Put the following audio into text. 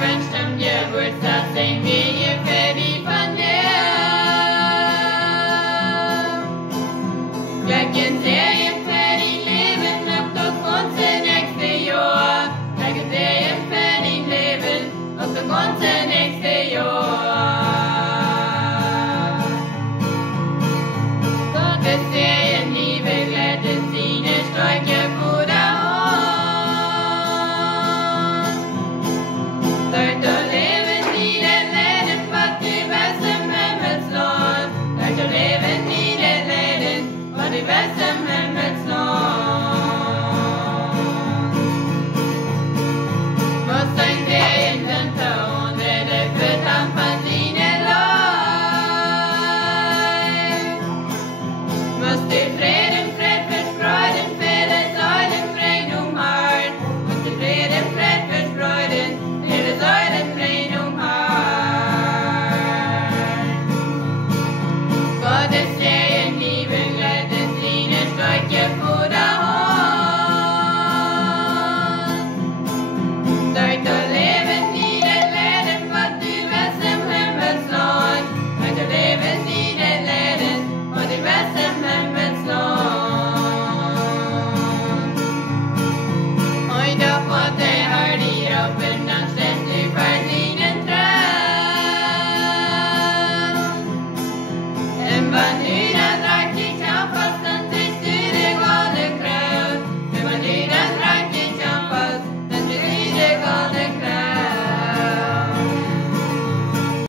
wünscht am Geburtstag, singen wir hier für die von dir. Glöckchen Serien für die Leben, ob das ganze nächste Jahr. Glöckchen Serien für die Leben, ob das ganze nächste Jahr. Gottes Serien, Liebe, glättet sie ne Sträuche vor der Hand. Dort leben die den Läden, was die West im Himmelsland. Dort leben die den Läden, was die West im Himmelsland. Muss ein Serien sind verwundert, wird am Fanzine leid. Muss die Frieden, Fried verspreuden, viele Säulen rein Hart. Muss die Frieden, Fried verspreuden, viele Säulen rein Hart. Gottes Serien, Liebe, glättet sie ne Sträuche vor